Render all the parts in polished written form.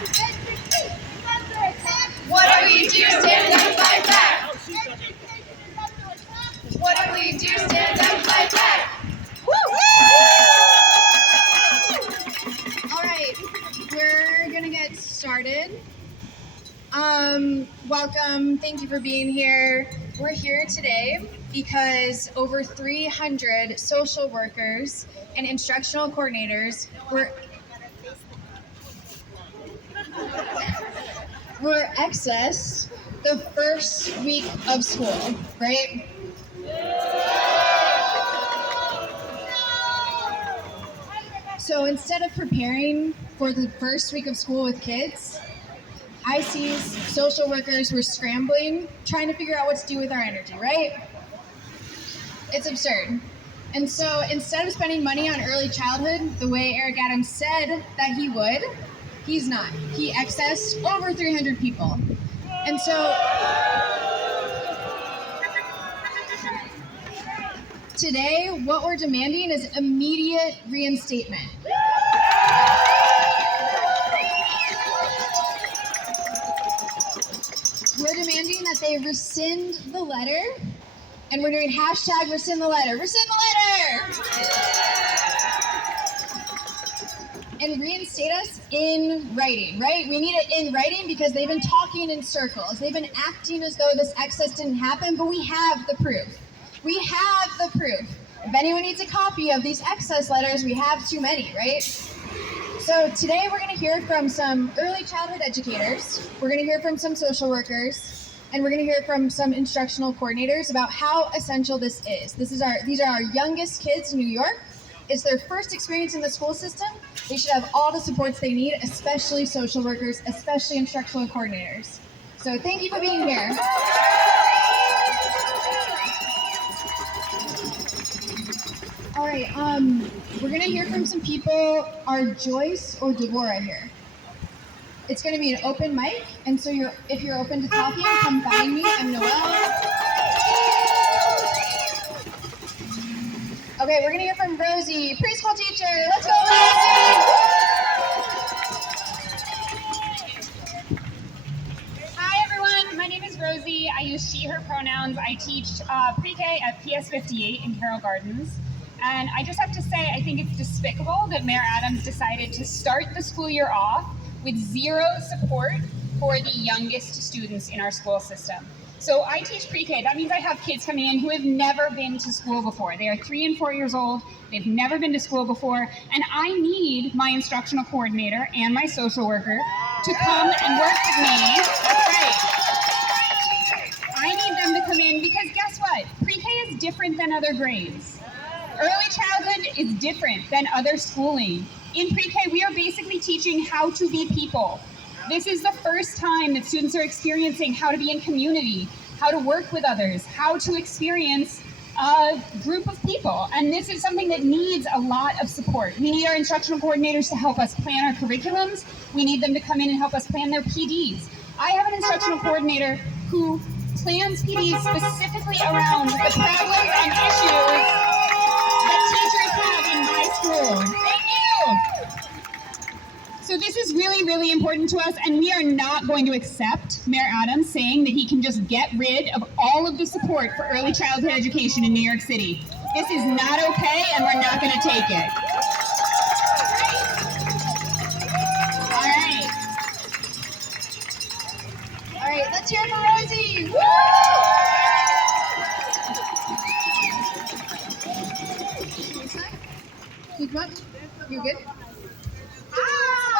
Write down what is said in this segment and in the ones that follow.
What do we do? Stand up, fight back. What do we do? Stand up, fight back. All right, we're gonna get started. Welcome, thank you for being here. We're here today because over 300 social workers and instructional coordinators were accessed the first week of school, right? So instead of preparing for the first week of school with kids, I see social workers were scrambling, trying to figure out what to do with our energy, right? It's absurd. And so instead of spending money on early childhood the way Eric Adams said that he would, he's not. He accessed over 300 people. And so today, what we're demanding is immediate reinstatement. We're demanding that they rescind the letter, and we're doing hashtag rescind the letter. Rescind the letter! And reinstate us in writing, right? We need it in writing because they've been talking in circles. They've been acting as though this excess didn't happen, but we have the proof. We have the proof. If anyone needs a copy of these excess letters, we have too many, right? So today we're going to hear from some early childhood educators, we're going to hear from some social workers, and we're going to hear from some instructional coordinators about how essential this is. These are our youngest kids in New York. It's their first experience in the school system. They should have all the supports they need, especially social workers, especially instructional coordinators. So thank you for being here. All right, we're gonna hear from some people. Are Joyce or Devorah here? It's gonna be an open mic, and so if you're open to talking, come find me. I'm Noelle. Okay, we're gonna hear from Rosie, preschool teacher. Let's go, Rosie! Hi everyone, my name is Rosie. I use she, her pronouns. I teach pre-K at PS 58 in Carroll Gardens. And I just have to say, I think it's despicable that Mayor Adams decided to start the school year off with zero support for the youngest students in our school system. So I teach pre-K. That means I have kids coming in who have never been to school before. They are 3 and 4 years old. They've never been to school before. And I need my instructional coordinator and my social worker to come and work with me. That's right. I need them to come in because guess what? Pre-K is different than other grades. Early childhood is different than other schooling. In pre-K, we are basically teaching how to be people. This is the first time that students are experiencing how to be in community, how to work with others, how to experience a group of people. And this is something that needs a lot of support. We need our instructional coordinators to help us plan our curriculums. We need them to come in and help us plan their PDs. I have an instructional coordinator who plans PDs specifically around the problems and issues that teachers have in my school. Thank you. So this is really, really important to us, and we are not going to accept Mayor Adams saying that he can just get rid of all of the support for early childhood education in New York City. This is not okay, and we're not going to take it. All right, let's hear it for Rosie. Woo! You come up? You good?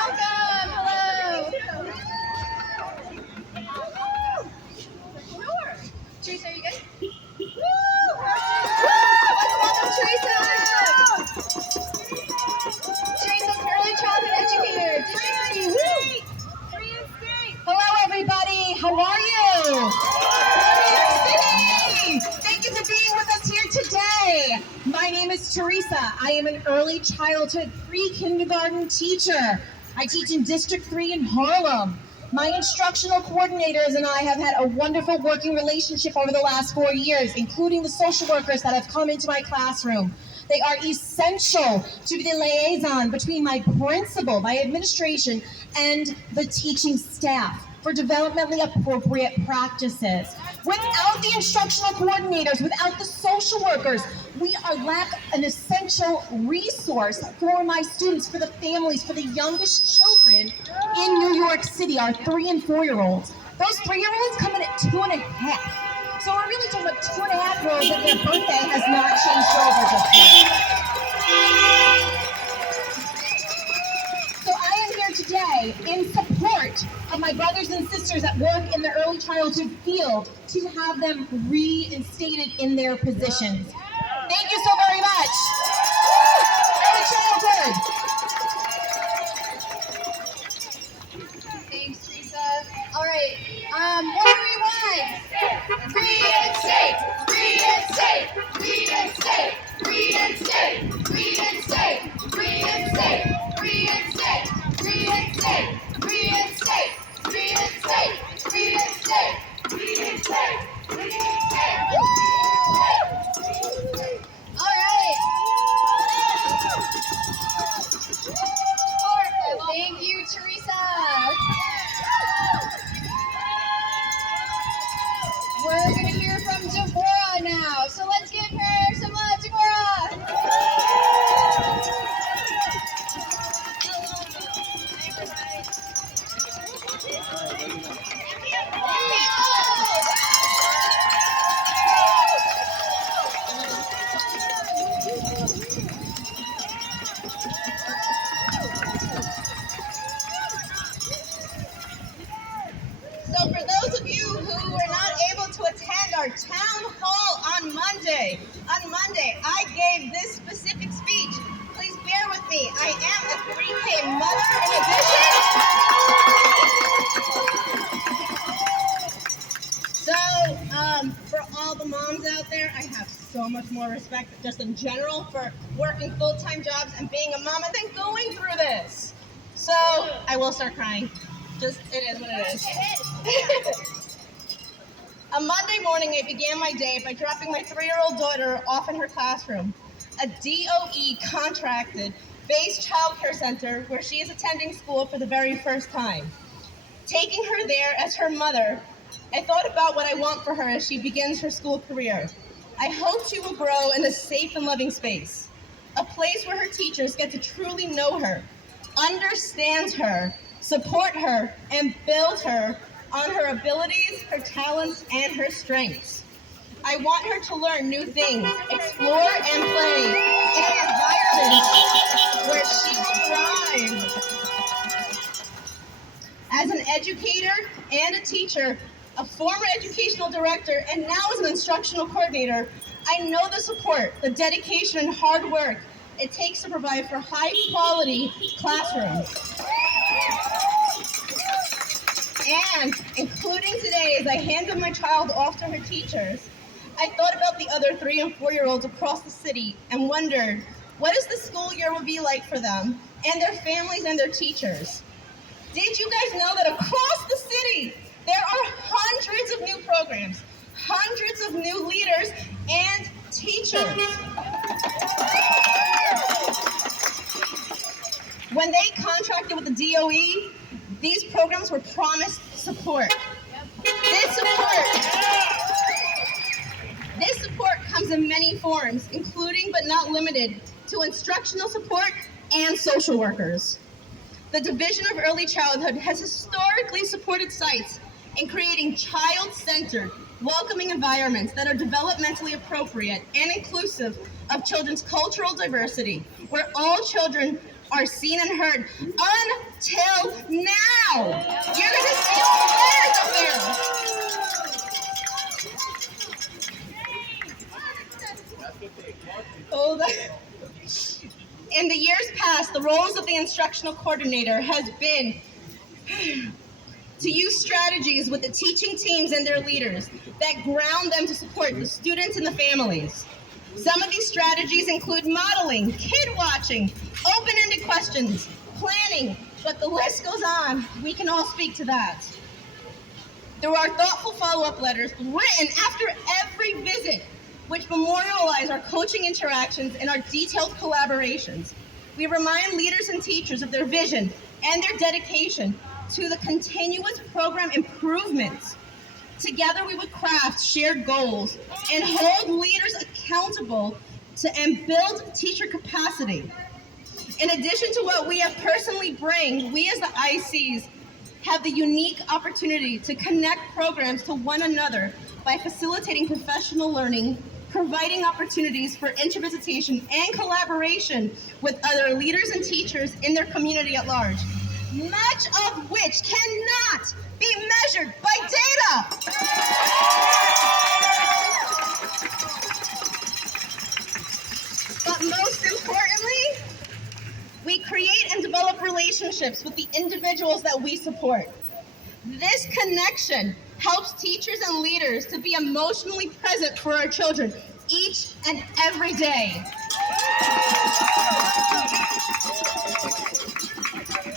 Welcome! Hello! Teresa, are you good? Welcome, Teresa! Teresa's an early childhood educator. District 3. Hello, everybody. How are you? Thank you for being with us here today. My name is Teresa. I am an early childhood pre-kindergarten teacher. I teach in District 3 in Harlem. My instructional coordinators and I have had a wonderful working relationship over the last 4 years, including the social workers that have come into my classroom. They are essential to be the liaison between my principal, my administration, and the teaching staff for developmentally appropriate practices. Without the instructional coordinators, without the social workers, we are lack an essential resource for my students, for the families, for the youngest children in New York City, our 3 and 4-year-olds. Those 3-year-olds come in at 2.5. So we're really talking about 2.5-year-olds that their birthday has not changed over just yet. So I am here today in support of my brothers and sisters that work in the early childhood field to have them reinstated in their positions. Thank you so very much. Early childhood. Thanks, Teresa. All right. What do we want? Reinstate! Reinstate! Reinstate! Reinstate! Reinstate! Reinstate! Reinstate! Reinstate! Reinstate! Reinstate! Reinstate! Reinstate! Reinstate! All right. Thank you, Teresa. We're going to hear from Deborah now. So let's give her some love, Deborah. So for those of you who were not able to attend our town hall on Monday, I gave this specific speech. Please bear with me. I am a 3K mother in addition. So for all the moms out there, I have so much more respect just in general for working full-time jobs and being a mom and then going through this. So I will start crying. Just, it is what it is. A Monday morning, I began my day by dropping my 3-year-old daughter off in her classroom, a DOE contracted base child care center where she is attending school for the very first time. Taking her there as her mother, I thought about what I want for her as she begins her school career. I hope she will grow in a safe and loving space, a place where her teachers get to truly know her, understand her, support her, and build her on her abilities, her talents, and her strengths. I want her to learn new things, explore and play in an environment where she will thrive. As an educator and a teacher, a former educational director, and now as an instructional coordinator, I know the support, the dedication, and hard work it takes to provide for high-quality classrooms. And including today, as I handed my child off to her teachers, I thought about the other 3 and 4-year-olds across the city and wondered, what is the school year will be like for them and their families and their teachers? Did you guys know that across the city, there are hundreds of new programs, hundreds of new leaders and teachers? When they contracted with the DOE, these programs were promised support. This support comes in many forms, including but not limited to instructional support and social workers. The Division of Early Childhood has historically supported sites in creating child-centered, welcoming environments that are developmentally appropriate and inclusive of children's cultural diversity, where all children are seen and heard until now. You're going to see all the letters up there. Hold on. In the years past, the roles of the instructional coordinator has been to use strategies with the teaching teams and their leaders that ground them to support the students and the families. Some of these strategies include modeling, kid watching, open-ended questions, planning, but the list goes on. We can all speak to that. There are thoughtful follow-up letters written after every visit which memorialize our coaching interactions and our detailed collaborations. We remind leaders and teachers of their vision and their dedication to the continuous program improvements. Together, we would craft shared goals and hold leaders accountable and build teacher capacity. In addition to what we have personally bring, we as the ICs have the unique opportunity to connect programs to one another by facilitating professional learning, providing opportunities for intervisitation and collaboration with other leaders and teachers in their community at large, much of which cannot be measured by data. But most importantly, we create and develop relationships with the individuals that we support. This connection helps teachers and leaders to be emotionally present for our children each and every day.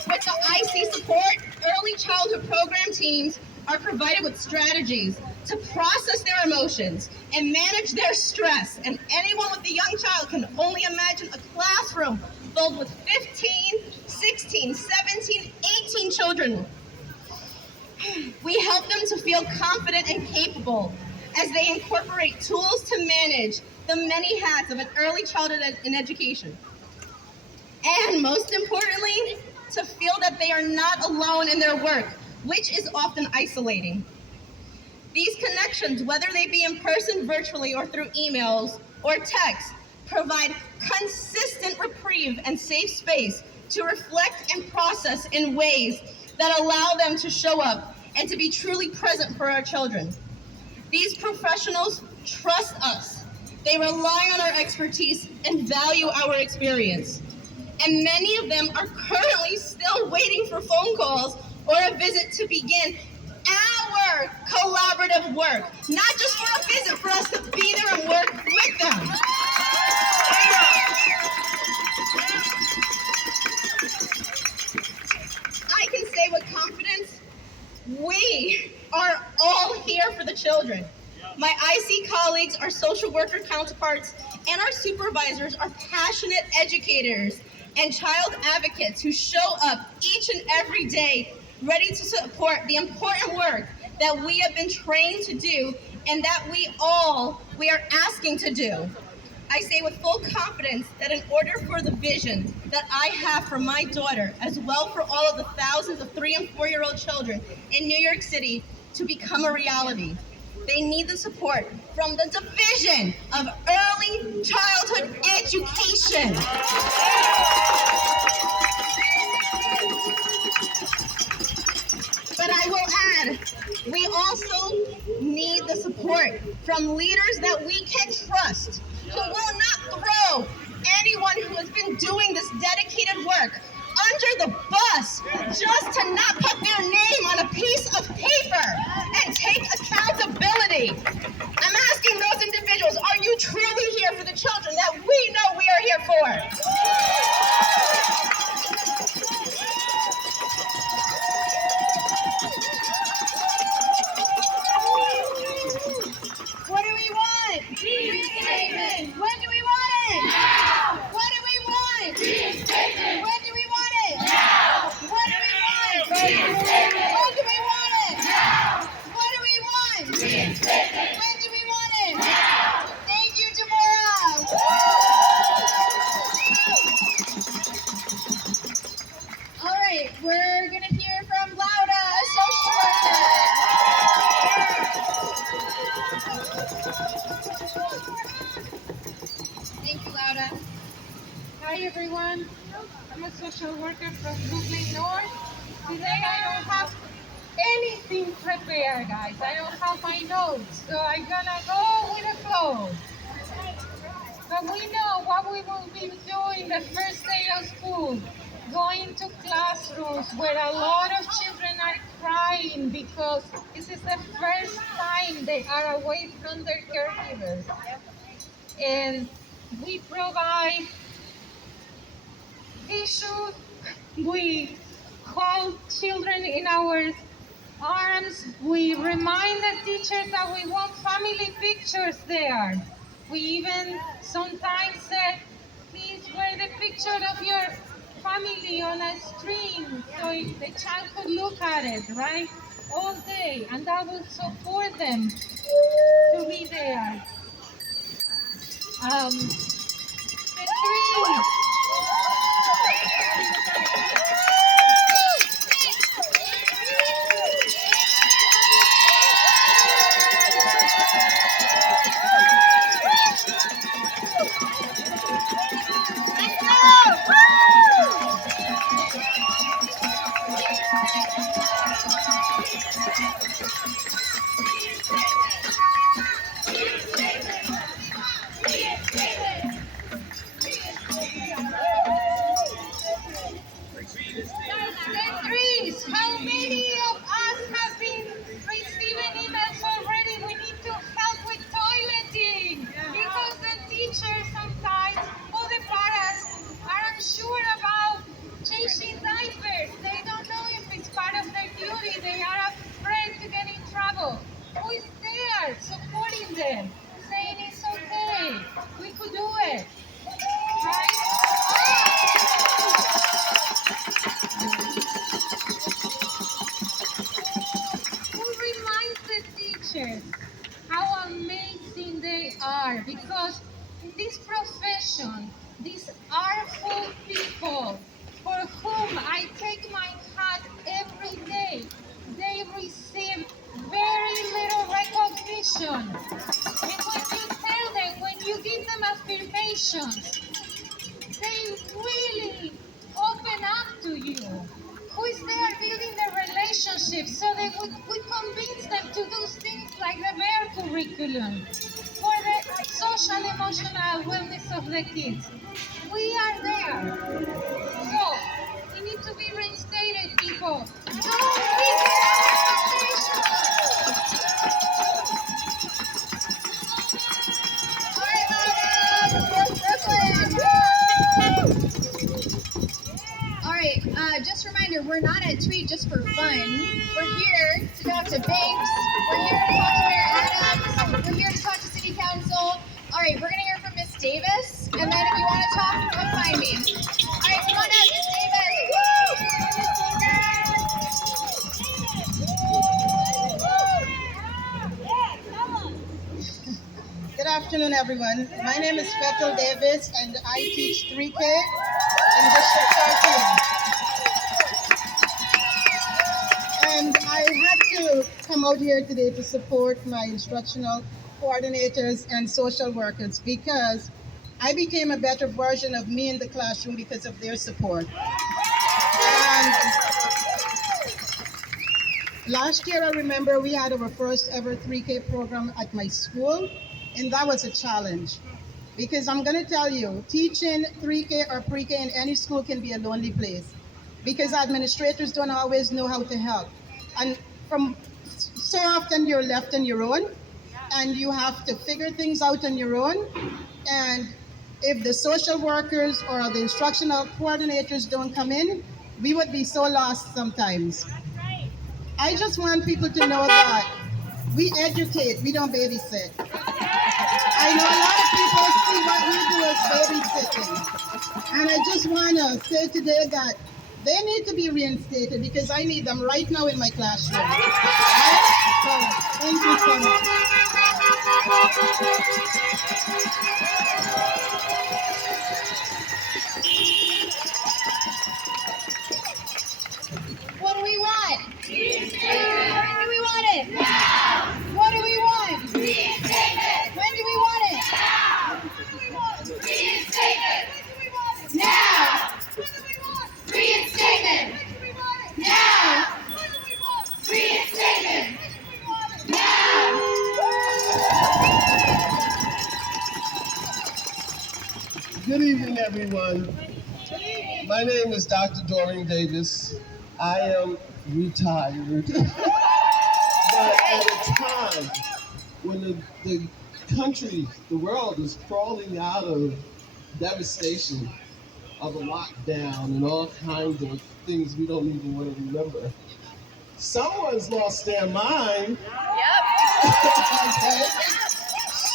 With the IC support, early childhood program teams are provided with strategies to process their emotions and manage their stress. And anyone with a young child can only imagine a classroom filled with 15, 16, 17, 18 children. We help them to feel confident and capable as they incorporate tools to manage the many hats of an early childhood in education. And most importantly, to feel that they are not alone in their work, which is often isolating. These connections, whether they be in person, virtually, or through emails or text, provide consistent reprieve and safe space to reflect and process in ways that allow them to show up and to be truly present for our children. These professionals trust us. They rely on our expertise and value our experience. And many of them are currently still waiting for phone calls or a visit to begin our collaborative work, not just for a visit, for us to be there and work with them. I can say with confidence, we are all here for the children. My IC colleagues, our social worker counterparts, and our supervisors are passionate educators and child advocates who show up each and every day ready to support the important work that we have been trained to do and that we are asking to do. I say with full confidence that in order for the vision that I have for my daughter, as well for all of the thousands of 3- and 4-year-old children in New York City to become a reality, they need the support from the Division of Early Childhood Education. But I will add, we also need the support from leaders that we can trust, who will not throw anyone who has been doing this dedicated work under the bus just to not put their name on a piece of paper and take accountability. I'm asking those individuals, are you truly here for the children that we know we are here for? What do we want? Reinstatement. When do we want it? Now. What do we want? Reinstatement. When do we want it? Now. What do we want? Reinstatement. When do we want it? Now. What do we want? Reinstatement. When do we want it? Now. Thank you, Deborah. All right, we're gonna hear from Lauda, a social worker. Thank you, Lauda. Hi everyone, I'm a social worker from Brooklyn North. Today I don't have anything prepared, guys. I don't have my notes, so I'm gonna go with the flow. But we know what we will be doing the first day of school, going to classrooms where a lot of children are crying because this is the first time they are away from their caregivers. And we provide tissues, we hold children in our arms, we remind the teachers that we want family pictures there. We even sometimes said, please wear the picture of your family on a screen so the child could look at it, right? All day. And that will support them to be there. The trees. The trees. How many of us have been receiving emails already? We need to help with toileting because the teachers sometimes or the parents are unsure about changing diapers. They don't know if it's part of their duty. They are afraid to get in trouble. Who is there supporting them, saying it's okay, we could do it, right? Who reminds the teachers how amazing they are? Because in this profession, these artful people for whom I take my hat every day, they receive very little recognition. And when you tell them, when you give them affirmations, they really open up to you. Who is there building the relationships so that we convince them to do things like the BEAR curriculum for the social emotional wellness of the kids. We are there. So, we need to be reinstated, people. Don't meet expectations. All right, just a reminder, we're not at Tweet just for fun. We're here to talk to Banks. We're here to talk to Mayor Adams. We're here to talk to City Council. All right, we're gonna hear from Miss Davis, and then if you want to talk, come find me. All right, come on up, Miss Davis. Good afternoon, everyone. My name is Fethel Davis, and I teach 3K in District 13. And I had to come out here today to support my instructional coordinators and social workers because I became a better version of me in the classroom because of their support. And last year, I remember we had our first ever 3K program at my school, and that was a challenge. Because I'm going to tell you, teaching 3K or pre-K in any school can be a lonely place because administrators don't always know how to help. And so often you're left on your own and you have to figure things out on your own. And if the social workers or the instructional coordinators don't come in, we would be so lost sometimes. I just want people to know that we educate, we don't babysit. I know a lot of people see what we do as babysitting. And I just want to say today that they need to be reinstated because I need them right now in my classroom. Right? So, thank you so much. What do we want? When do we want it? Now. What do we want? Reinstatement. When do we want it? Now. When do we want it? Reinstatement. When do we want it? Now. When do we want it? Reinstatement. When do we want it? Now. When do we want it? Reinstatement. When do we want it? Now. Good evening, everyone. My name is Dr. Doreen Davis. I am retired. But at a time when the country, the world is crawling out of devastation of a lockdown and all kinds of things we don't even want to remember, someone's lost their mind. Yep. Okay?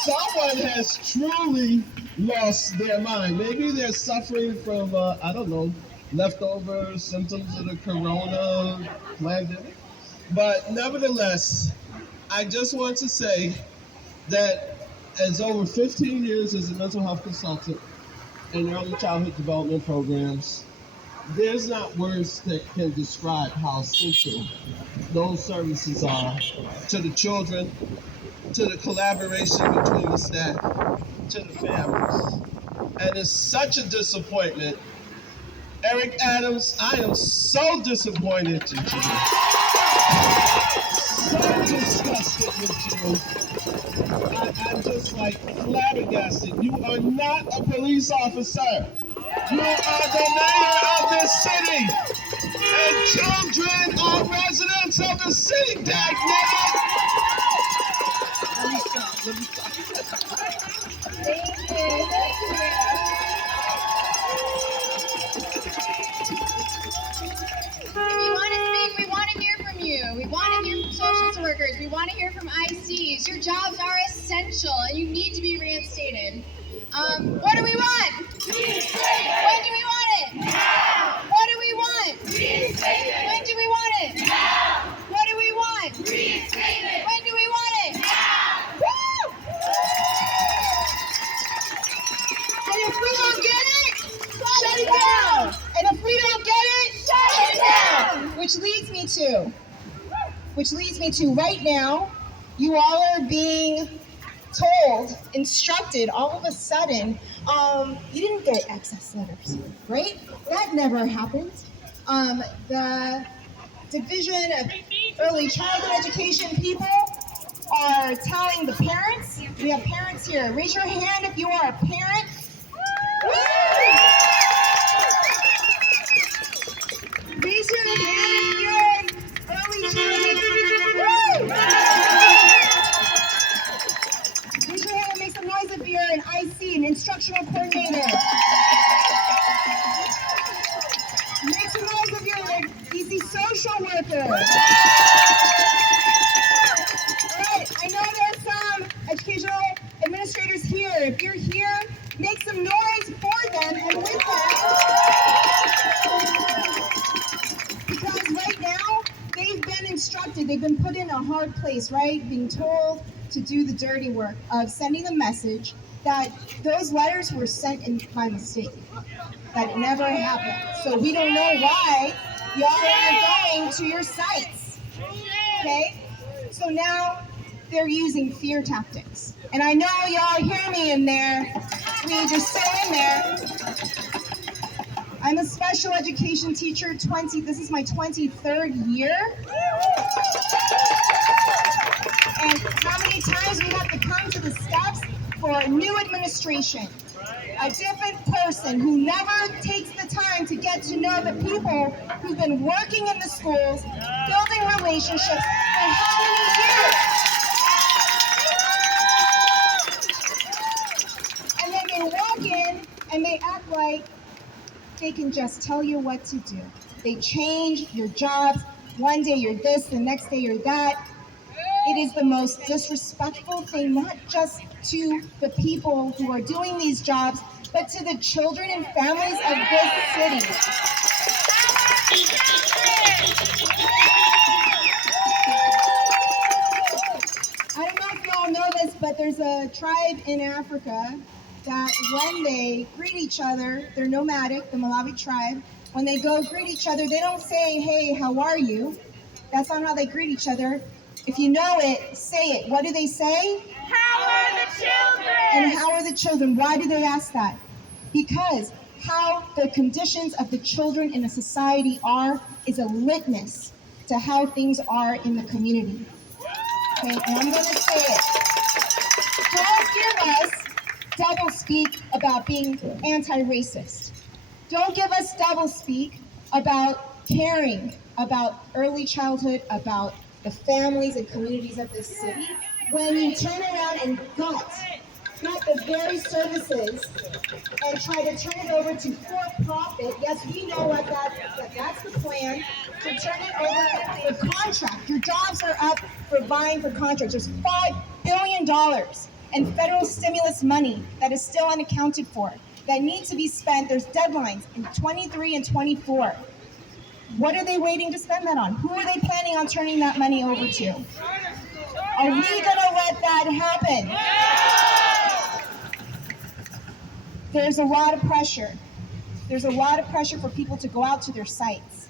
someone has truly lost their mind. Maybe they're suffering from, I don't know, leftover symptoms of the corona pandemic. But nevertheless, I just want to say that as over 15 years as a mental health consultant in early childhood development programs, there's not words that can describe how essential those services are to the children, to the collaboration between the staff, to the families. And it's such a disappointment. Eric Adams, I am so disappointed in you. So disgusted with you. I'm just like flabbergasted. You are not a police officer. You are the mayor of this city. And children are residents of the city, dagnabbit. Let me stop. Thank you. If you want to speak, we want to hear from you. We want to hear from social workers. We want to hear from ICs. Your jobs are essential, and you need to be reinstated. What do we want? When do we want it? Now. What do we want? When do we want it? Now. What do we want? When do we want it? Now. Woo! And if we don't get it, shut it down. And if we don't get it, shut it down. Which leads me to right now, you all are being told, instructed all of a sudden, you didn't get excess letters, right? That never happened. The Division of Early Childhood Education people are telling the parents, we have parents here, raise your hand if you are a parent. Raise your hand if you're an early childhood. Raise your hand and make some noise if you're an IC, an instructional coordinator. Make some noise if you're an EC social worker. Alright, I know there's some educational administrators here. If you're here, make some noise for them and with them. Because right now, they've been instructed, they've been put in a hard place, right? Being told to do the dirty work of sending a message that those letters were sent in by mistake, that it never happened. So we don't know why y'all aren't going to your sites, okay? So now they're using fear tactics. And I know y'all hear me in there. Please just stay in there. I'm a special education teacher, this is my 23rd year. And how many times we have to come to the steps for a new administration? A different person who never takes the time to get to know the people who've been working in the schools, building relationships for how many years? And then they walk in and they act like they can just tell you what to do. They change your jobs. One day you're this, the next day you're that. It is the most disrespectful thing, not just to the people who are doing these jobs, but to the children and families of this city. I don't know if you all know this, but there's a tribe in Africa that when they greet each other, they're nomadic, the Malawi tribe. When they go greet each other, they don't say, hey, how are you? That's not how they greet each other. If you know it, say it. What do they say? How are the children? And how are the children? Why do they ask that? Because how the conditions of the children in a society are is a litmus to how things are in the community. Okay, and I'm going to say it. Don't give us double speak about being anti-racist. Don't give us double speak about caring about early childhood, about the families and communities of this city, when you turn around and gut the very services and try to turn it over to for-profit. Yes, we know what that's the plan, to turn it over for contract. Your jobs are up for buying for contracts. There's $5 billion and federal stimulus money that is still unaccounted for, that need to be spent. There's deadlines in 23 and 24. What are they waiting to spend that on? Who are they planning on turning that money over to? Are we gonna let that happen? There's a lot of pressure. There's a lot of pressure for people to go out to their sites.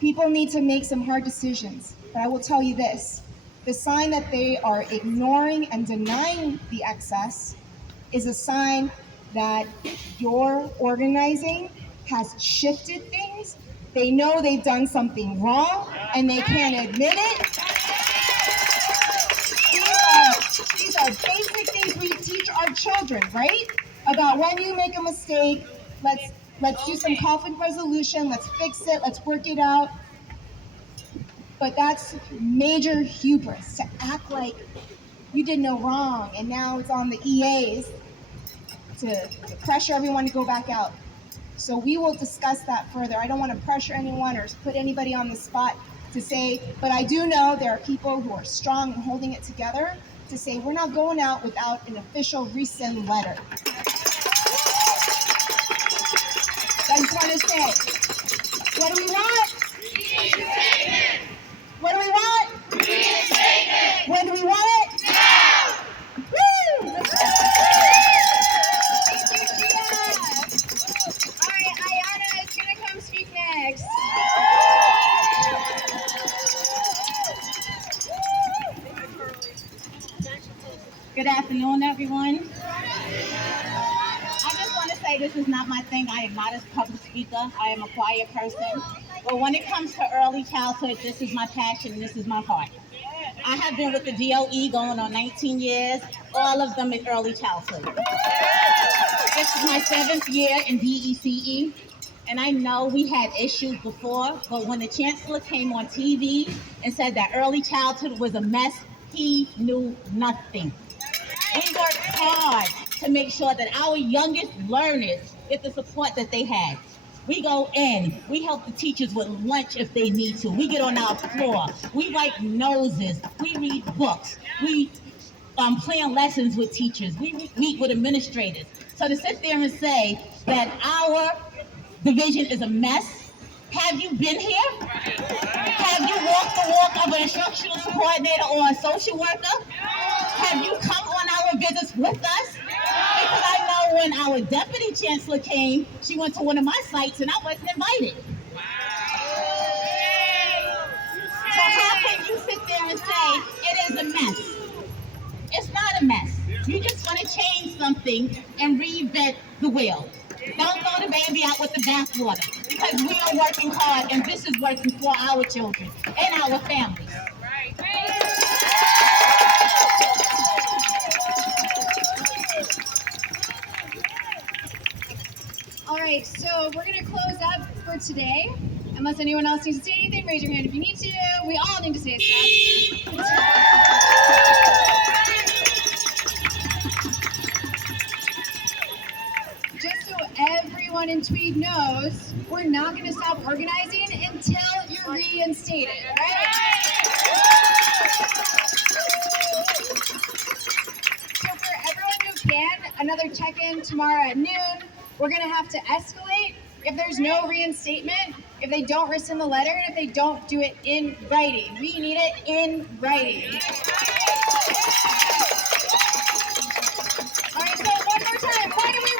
People need to make some hard decisions, but I will tell you this. The sign that they are ignoring and denying the excess is a sign that your organizing has shifted things. They know they've done something wrong and they can't admit it. These are basic things we teach our children, right? About when you make a mistake, let's do some conflict resolution, let's fix it, let's work it out. But that's major hubris to act like you did no wrong and now it's on the EAs to pressure everyone to go back out. So we will discuss that further. I don't want to pressure anyone or put anybody on the spot to say, but I do know there are people who are strong and holding it together to say we're not going out without an official rescind letter. So I just want to say, what do we want? What do we want? When do we want it? Now! Woo! All right, Ayana is gonna come speak next. Good afternoon, everyone. I just want to say this is not my thing. I am not a public speaker. I am a quiet person. But when it comes to early childhood, this is my passion and this is my heart. I have been with the DOE going on 19 years. All of them in early childhood. This is my 7th year in DECE. And I know we had issues before, but when the chancellor came on TV and said that early childhood was a mess, he knew nothing. We worked hard to make sure that our youngest learners get the support that they had. We go in, we help the teachers with lunch if they need to. We get on our floor, we wipe noses, we read books, we plan lessons with teachers, we meet with administrators. So to sit there and say that our division is a mess, have you been here? Have you walked the walk of an instructional coordinator or a social worker? Have you come on our visits with us? Because I know when our deputy chancellor came, she went to one of my sites and I wasn't invited. So how can you sit there and say it is a mess? It's not a mess. You just want to change something and reinvent the wheel. Don't throw the baby out with the bathwater, because we are working hard and this is working for our children and our families. All right, so we're gonna close up for today. Unless anyone else needs to say anything, raise your hand if you need to. We all need to say stuff. Just so everyone in Tweed knows, we're not gonna stop organizing until you're reinstated, right? So for everyone who can, another check-in tomorrow at noon. We're gonna have to escalate if there's no reinstatement, if they don't rescind the letter, and if they don't do it in writing. We need it in writing. All right, so one more time, why do we